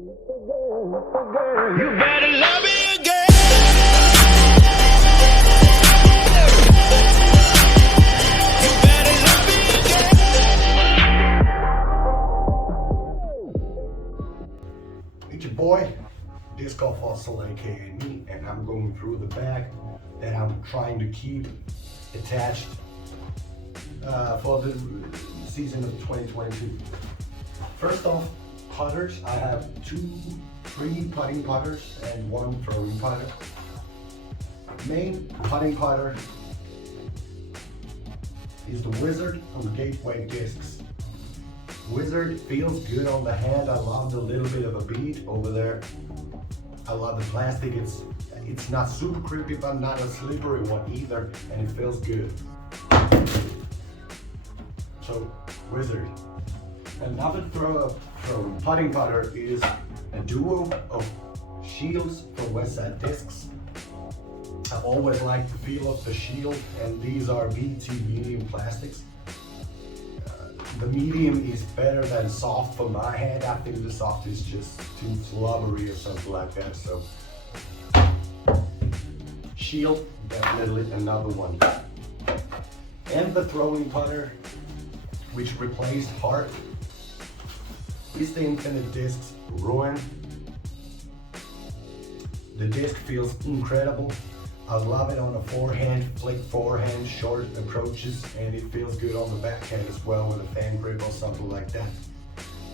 You better love me again. You better love me again. It's your boy, Discraft Fossil, aka me, and I'm going through the bag that I'm trying to keep attached for the season of 2022. First off, putters. I have three putting putters and one throwing putter. Main putting putter is the Wizard from Gateway Discs. Wizard feels good on the hand. I love the little bit of a bead over there. I love the plastic. It's not super creepy, but not a slippery one either, and it feels good. So, Wizard. Another putting putter is a duo of shields from Westside Discs. I always like the feel of the shield, and these are BT medium plastics. The medium is better than soft for my hand. I think the soft is just too slobbery or something like that. So, shield, definitely another one. And the throwing putter, which replaced Heart, is the Infinite Discs Ruin. The disc feels incredible. I love it on a forehand, flick forehand, short approaches, and it feels good on the backhand as well with a fan grip or something like that.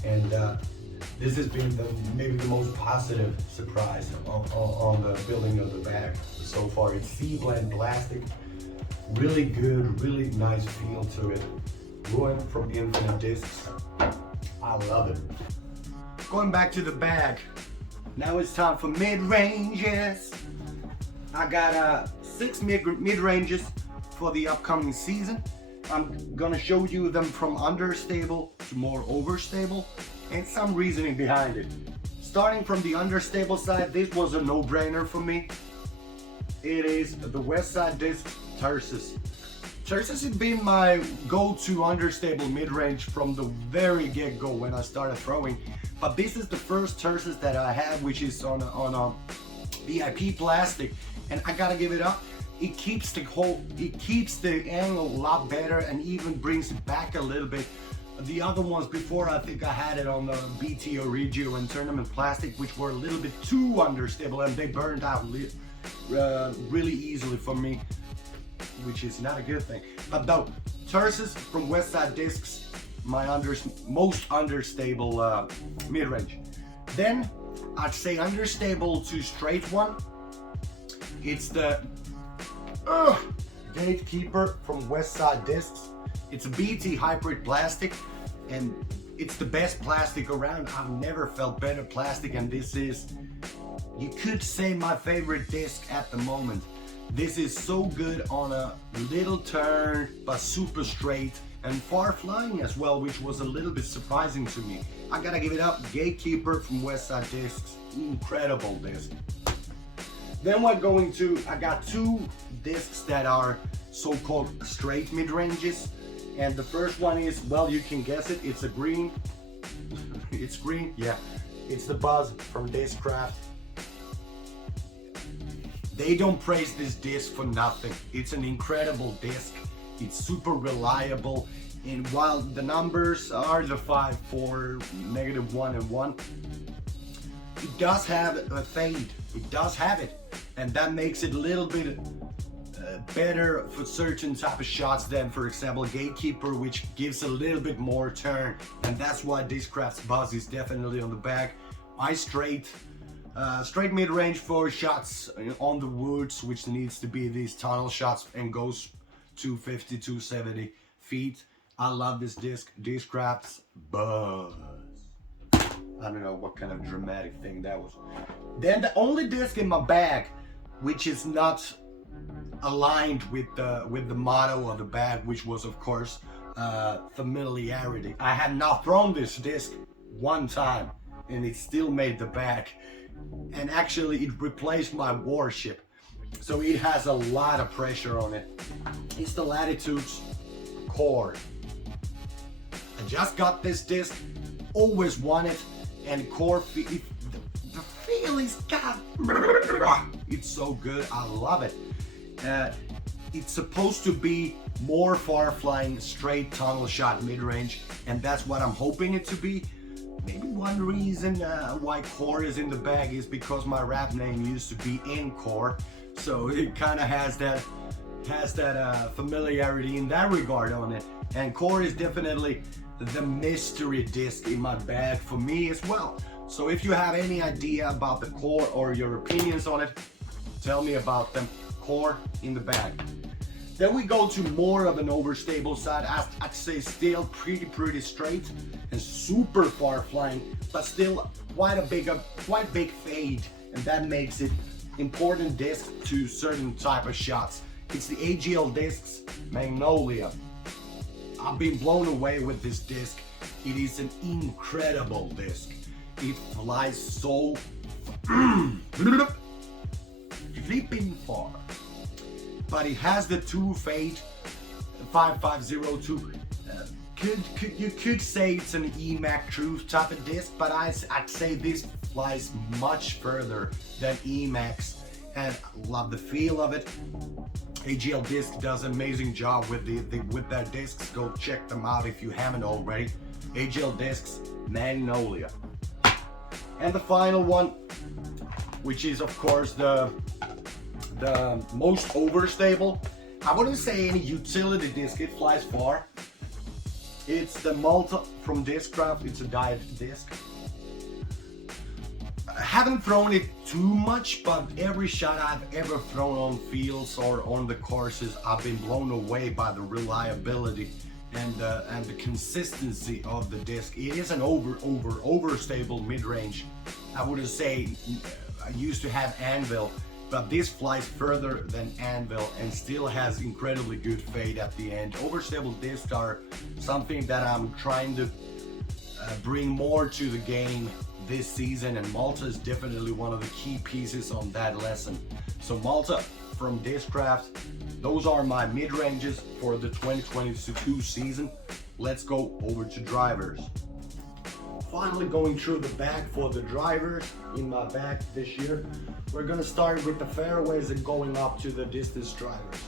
And this has been maybe the most positive surprise on the building of the bag so far. It's C-blend plastic, really good, really nice feel to it. Ruin from Infinite Discs. I love it. Going back to the bag. Now it's time for mid-ranges. I got 6 mid-ranges for the upcoming season. I'm gonna show you them from understable to more overstable and some reasoning behind it. Starting from the understable side, this was a no-brainer for me. It is the Westside Discs Tursas. Tursas has been my go-to understable mid-range from the very get-go when I started throwing. But this is the first Tursas that I have, which is on a VIP plastic, and I gotta give it up. It keeps the angle a lot better and even brings it back a little bit. The other ones before, I think I had it on the BT Origio and tournament plastic, which were a little bit too understable, and they burned out really easily for me, which is not a good thing. But no, Tursas from Westside Discs, my most understable mid-range. Then I'd say understable to straight one. It's the Gatekeeper from Westside Discs. It's a BT hybrid plastic, and it's the best plastic around. I've never felt better plastic, and this is, you could say, my favorite disc at the moment. This is so good on a little turn, but super straight and far flying as well, which was a little bit surprising to me. I gotta give it up. Gatekeeper from Westside Discs, incredible disc. Then we're going to, I got 2 discs that are so-called straight mid-ranges. And the first one is, well, you can guess it, it's a green. It's green, yeah. It's the Buzzz from Discraft. They don't praise this disc for nothing. It's an incredible disc. It's super reliable. And while the numbers are the 5, 4, -1 and 1, it does have a fade. It does have it. And that makes it a little bit better for certain type of shots than, for example, Gatekeeper, which gives a little bit more turn. And that's why Discraft Buzzz is definitely on the back. My straight mid-range for shots on the woods, which needs to be these tunnel shots and goes 250, 270 feet. I love this disc, Discraft Buzzz. I don't know what kind of dramatic thing that was. Then the only disc in my bag, which is not aligned with the motto of the bag, which was, of course, familiarity. I had not thrown this disc one time, and it still made the bag. And actually, it replaced my warship, so it has a lot of pressure on it. It's the Latitude's Core. I just got this disc, always wanted, and core the feel is God. It's so good. I love it. It's supposed to be more far flying, straight tunnel shot mid range, and that's what I'm hoping it to be. Maybe one reason why core is in the bag is because my rap name used to be in core, so it kind of has that familiarity in that regard on it. And core is definitely the mystery disc in my bag for me as well. So if you have any idea about the core or your opinions on it, tell me about them. Core in the bag. Then we go to more of an overstable side. I'd say still pretty straight and super far flying, but still quite big fade, and that makes it important disc to certain type of shots. It's the AGL Discs Magnolia. I've been blown away with this disc. It is an incredible disc. It flies so flipping far. But it has the 2 fade 5502. You could say it's an EMAC truth type of disc, but I'd say this flies much further than EMAX, and I love the feel of it. AGL Disc does an amazing job with their discs. Go check them out if you haven't already. AGL Discs Magnolia. And the final one, which is of course the most overstable. I wouldn't say any utility disc, it flies far. It's the Malta from Discraft. It's a dive disc. I haven't thrown it too much, but every shot I've ever thrown on fields or on the courses, I've been blown away by the reliability and the consistency of the disc. It is an overstable mid-range. I wouldn't say I used to have Anvil, but this flies further than Anvil and still has incredibly good fade at the end. Overstable discs are something that I'm trying to bring more to the game this season, and Malta is definitely one of the key pieces on that lesson. So Malta from Discraft, those are my mid-ranges for the 2022 season. Let's go over to drivers. Finally going through the bag for the drivers in my bag this year. We're gonna start with the fairways and going up to the distance drivers.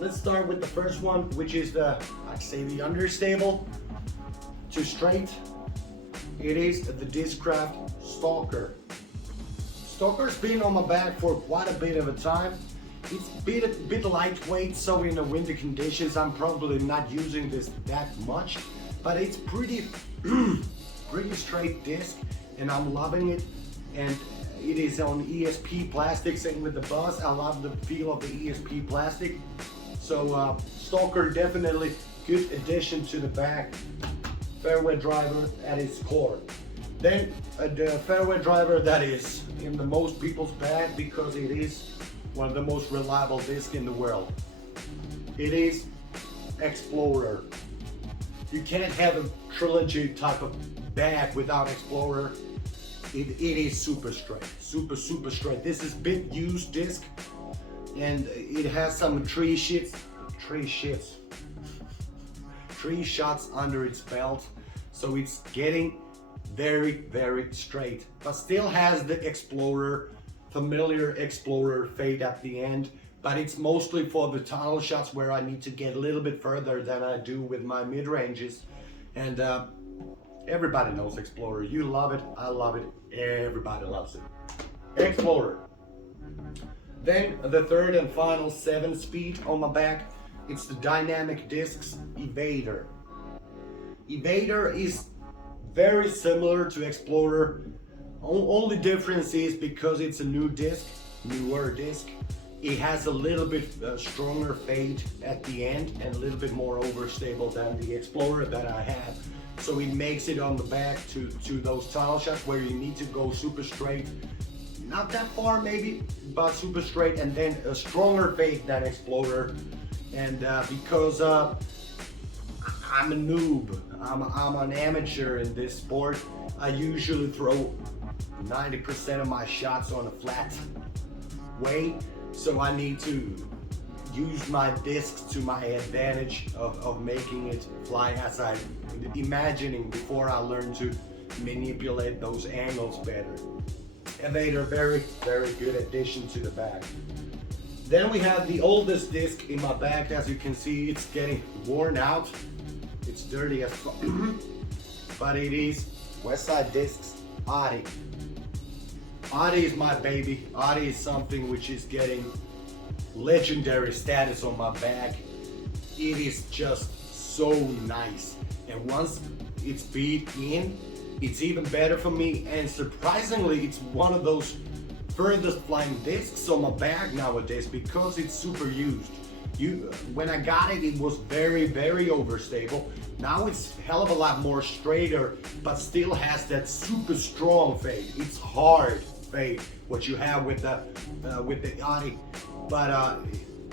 Let's start with the first one, which is I'd say the understable to straight. It is the Discraft Stalker. Stalker's been on my bag for quite a bit of a time. It's a bit lightweight, so in the winter conditions I'm probably not using this that much, but it's pretty straight disc, and I'm loving it. And it is on ESP plastic, same with the Buzzz. I love the feel of the ESP plastic. So Stalker definitely good addition to the bag. Fairway driver at its core. Then the fairway driver that is in the most people's bag because it is one of the most reliable discs in the world. It is Explorer. You can't have a trilogy type of bag without Explorer. It is super straight, super straight. This is bit used disc, and it has some three shots under its belt, so it's getting very straight, but still has the Explorer, familiar Explorer fade at the end. But it's mostly for the tunnel shots where I need to get a little bit further than I do with my mid ranges. And everybody knows Explorer. You love it, I love it, everybody loves it. Explorer. Then the third and final 7-speed on my back, it's the Dynamic Discs Evader. Evader is very similar to Explorer. Only difference is because it's a newer disc, it has a little bit stronger fade at the end and a little bit more overstable than the Explorer that I have. So it makes it on the back to those tunnel shots where you need to go super straight. Not that far maybe, but super straight, and then a stronger fade than Explorer. And because I'm a noob, I'm an amateur in this sport, I usually throw 90% of my shots on a flat way. So I need to use my discs to my advantage of making it fly as I'm imagining before I learn to manipulate those angles better. And they're very, very good addition to the bag. Then we have the oldest disc in my bag. As you can see, it's getting worn out. It's dirty as fuck. But it is Westside Discs Adi. Adi is my baby. Adi is something which is getting legendary status on my bag. It is just so nice. And once it's beat in, it's even better for me. And surprisingly, it's one of those furthest flying discs on my bag nowadays because it's super used. When I got it, it was very, very overstable. Now it's a hell of a lot more straighter, but still has that super strong fade. It's hard fade, what you have with the Adi. But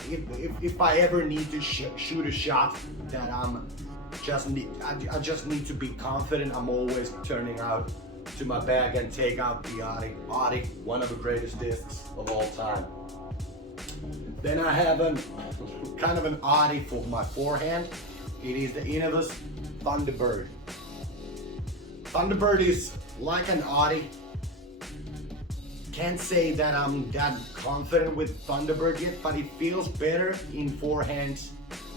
if I ever need to shoot a shot that I just need to be confident, I'm always turning out to my bag and take out the Adi. Adi, one of the greatest discs of all time. Then I have kind of an Adi for my forehand. It is the Innova's Thunderbird. Thunderbird is like an Adi. Can't say that I'm that confident with Thunderbird yet, but it feels better in forehands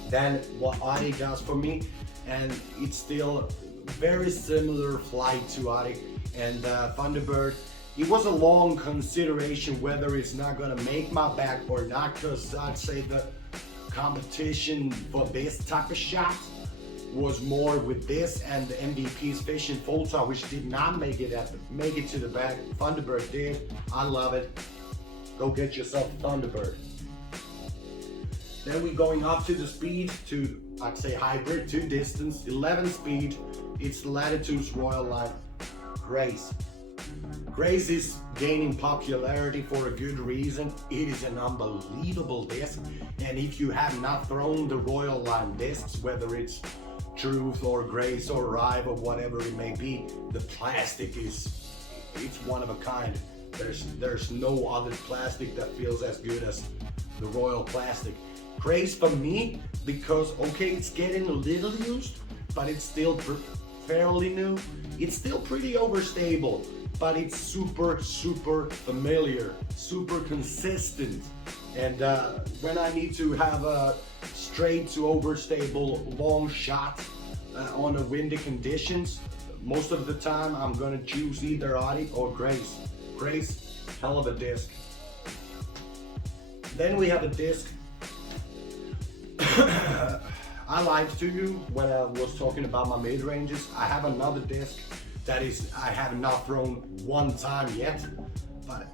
than what Adi does for me. And it's still very similar flight to Adi. And Thunderbird, it was a long consideration whether it's not gonna make my back or not, because I'd say the competition for this type of shot was more with this and the MVP's Fish and Fulta, which did not make it to the back. Thunderbird did. I love it. Go get yourself a Thunderbird. Then we're going up to the speed, to I'd say hybrid, to distance, 11 speed. It's Latitude's Royal Line Grace. Grace is gaining popularity for a good reason. It is an unbelievable disc, and if you have not thrown the Royal Line discs, whether it's Truth or Grace or Rive or whatever it may be, the plastic it's one of a kind. There's no other plastic that feels as good as the Royal plastic. Grace for me, because okay, it's getting a little used, but it's still fairly new. It's still pretty overstable, but it's super, super familiar, super consistent. And when I need to have a straight to overstable long shot on a windy conditions, most of the time I'm gonna choose either Adi or Grace. Grace, hell of a disc. Then we have a disc I lied to you when I was talking about my mid ranges. I have another disc that is I have not thrown one time yet, but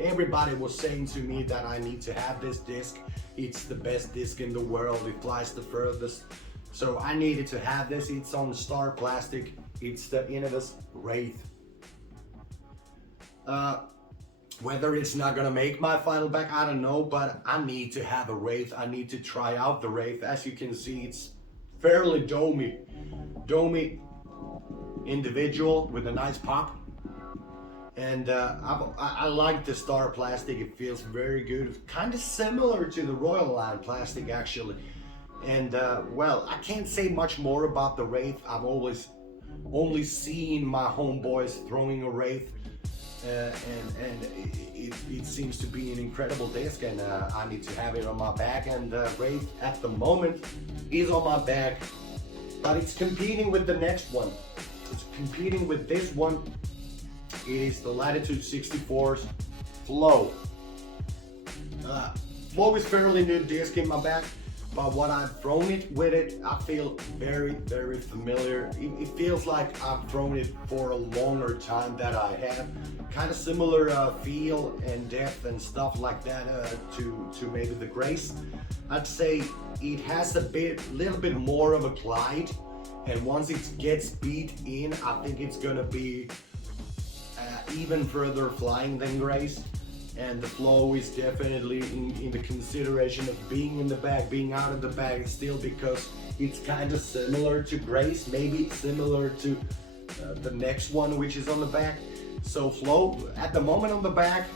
everybody was saying to me that I need to have this disc. It's the best disc in the world. It flies the furthest. So I needed to have this. It's on Star Plastic. It's the Innova's Wraith. Whether it's not gonna make my final back, I don't know, but I need to have a Wraith. I need to try out the Wraith. As you can see, it's fairly domey individual with a nice pop. And I like the Star Plastic. It feels very good. Kind of similar to the Royal Line plastic, actually. And well, I can't say much more about the Wraith. I've always only seen my homeboys throwing a Wraith. And it seems to be an incredible disc, and I need to have it on my back. And Wraith at the moment is on my back, but it's competing with the next one. It's competing with this one. It is the Latitude 64's Flow. Flow is fairly new disc in my back, but when I've thrown it with it, I feel very, very familiar. It feels like I've thrown it for a longer time than I have. Kind of similar feel and depth and stuff like that to maybe the Grace. I'd say it has a little bit more of a glide, and once it gets beat in, I think it's gonna be even further flying than Grace. And the Flow is definitely in the consideration of being in the bag, being out of the bag still, because it's kind of similar to Grace, maybe similar to the next one which is on the back. So Flow at the moment on the back,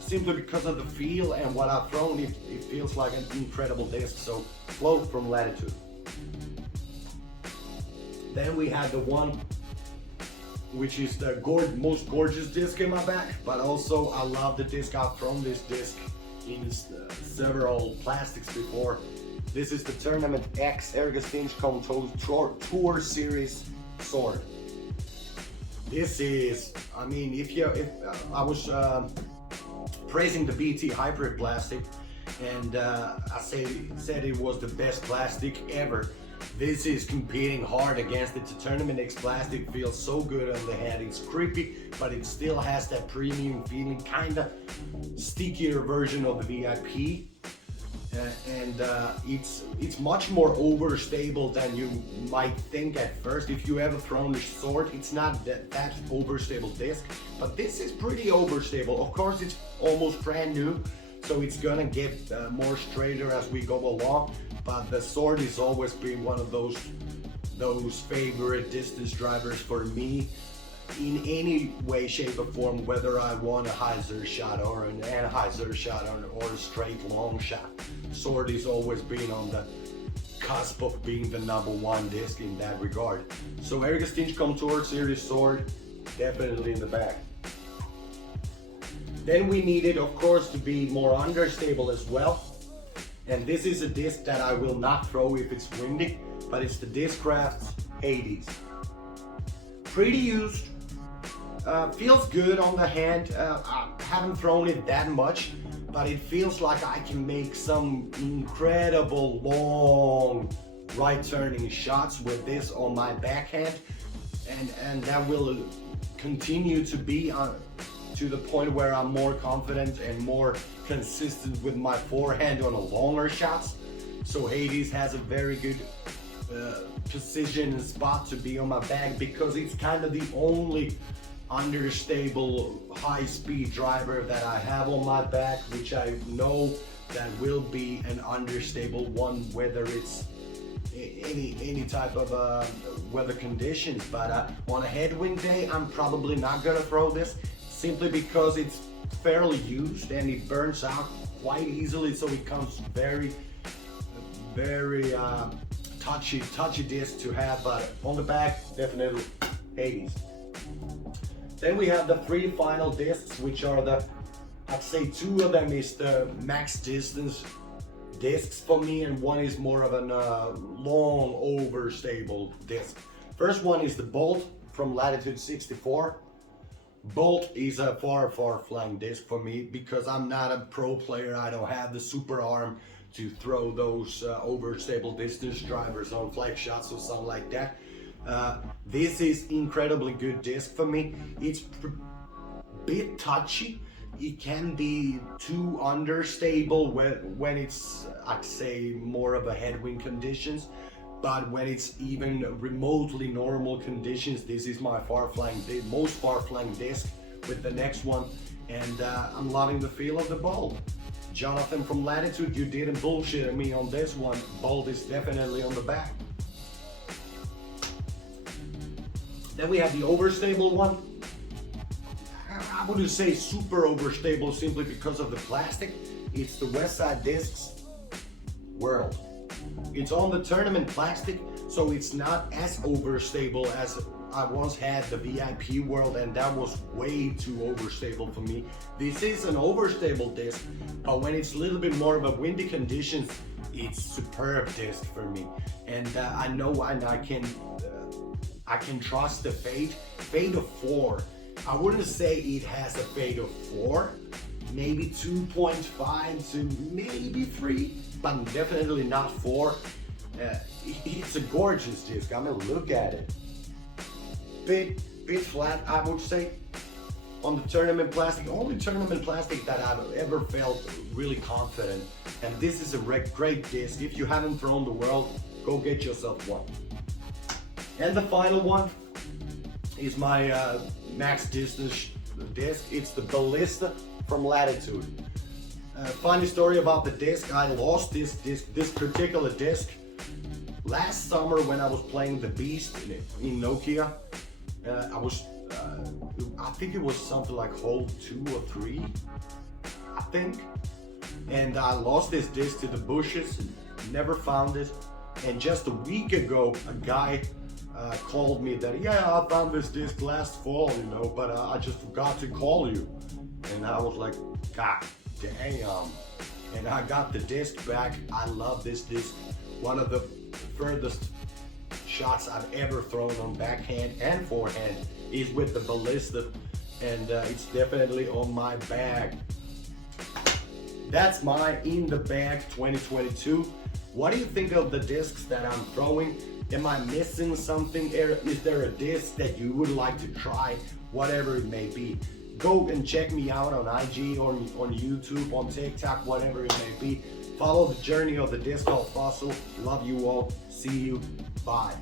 simply because of the feel and what I've thrown, it feels like an incredible disc. So Flow from Latitude. Then we had the one which is the most gorgeous disc in my bag, but also I love the disc. I've thrown this disc in several plastics before. This is the Tournament X Erika Stinchcomb Tour Series sword. This is, I mean, if I was praising the BT hybrid plastic, and I said it was the best plastic ever. This is competing hard against it. The Tournament X plastic feels so good on the hand. It's creepy, but it still has that premium feeling, kinda stickier version of the VIP. It's much more overstable than you might think at first. If you ever thrown a sword, it's not that overstable disc, but this is pretty overstable. Of course, it's almost brand new, so it's gonna get more straighter as we go along. But the sword has always been one of those favorite distance drivers for me, in any way, shape, or form, whether I want a high zero shot or an high zero shot or a straight long shot. Sword has always been on the cusp of being the #1 disc in that regard. So Erika Stinchcomb Tour Series sword, definitely in the back. Then we needed, of course, to be more understable as well. And this is a disc that I will not throw if it's windy, but it's the Discraft Hades. Pretty used, feels good on the hand. I haven't thrown it that much, but it feels like I can make some incredible long right turning shots with this on my backhand, and that will continue to be to the point where I'm more confident and more consistent with my forehand on a longer shots. So Hades has a very good position and spot to be on my bag, because it's kind of the only understable high speed driver that I have on my back, which I know that will be an understable one, whether it's any type of weather conditions. But on a headwind day, I'm probably not gonna throw this, simply because it's fairly used and it burns out quite easily, so it comes very touchy disc to have. But on the back, definitely Hades. Then we have the 3 final discs, which are I'd say 2 of them is the max distance discs for me, and 1 is more of a long overstable disc. First one is the Bolt from Latitude 64. Bolt is a far flying disc for me, because I'm not a pro player. I don't have the super arm to throw those overstable distance drivers on flex shots or something like that. This is incredibly good disc for me. It's a bit touchy. It can be too understable when it's, I'd say, more of a headwind conditions. But when it's even remotely normal conditions, this is my most far flying disc with the next one, and I'm loving the feel of the Bolt. Jonathan from Latitude, you didn't bullshit me on this one. Bolt is definitely on the back. Then we have the overstable one. I wouldn't say super overstable simply because of the plastic. It's the Westside Discs World. It's on the tournament plastic, so it's not as overstable as I once had the VIP World, and that was way too overstable for me. This is an overstable disc, but when it's a little bit more of a windy conditions, it's superb disc for me. And I know, and I can trust the fade of 4. I wouldn't say it has a fade of 4, maybe 2.5 to maybe 3, but definitely not 4. It's a gorgeous disc. I mean, look at it. Bit flat, I would say, on the tournament plastic. Only tournament plastic that I've ever felt really confident. And this is a great disc. If you haven't thrown the World, go get yourself one. And the final one is my max distance disc. It's the Ballista from Latitude. Funny story about the disc. I lost this particular disc last summer when I was playing the Beast in Nokia. I think it was something like hole 2 or 3, I think. And I lost this disc to the bushes and never found it. And just a week ago, a guy called me that, yeah, I found this disc last fall, you know, but I just forgot to call you. And I was like, God damn. And I got the disc back. I love this disc. One of the furthest shots I've ever thrown on backhand and forehand is with the ballista, and it's definitely on my bag. That's my in the bag 2022. What do you think of the discs that I'm throwing? Am I missing something? Is there a disc that you would like to try? Whatever it may be. Go and check me out on IG or on YouTube, on TikTok, whatever it may be. Follow the journey of the disc golf fossil. Love you all. See you. Bye.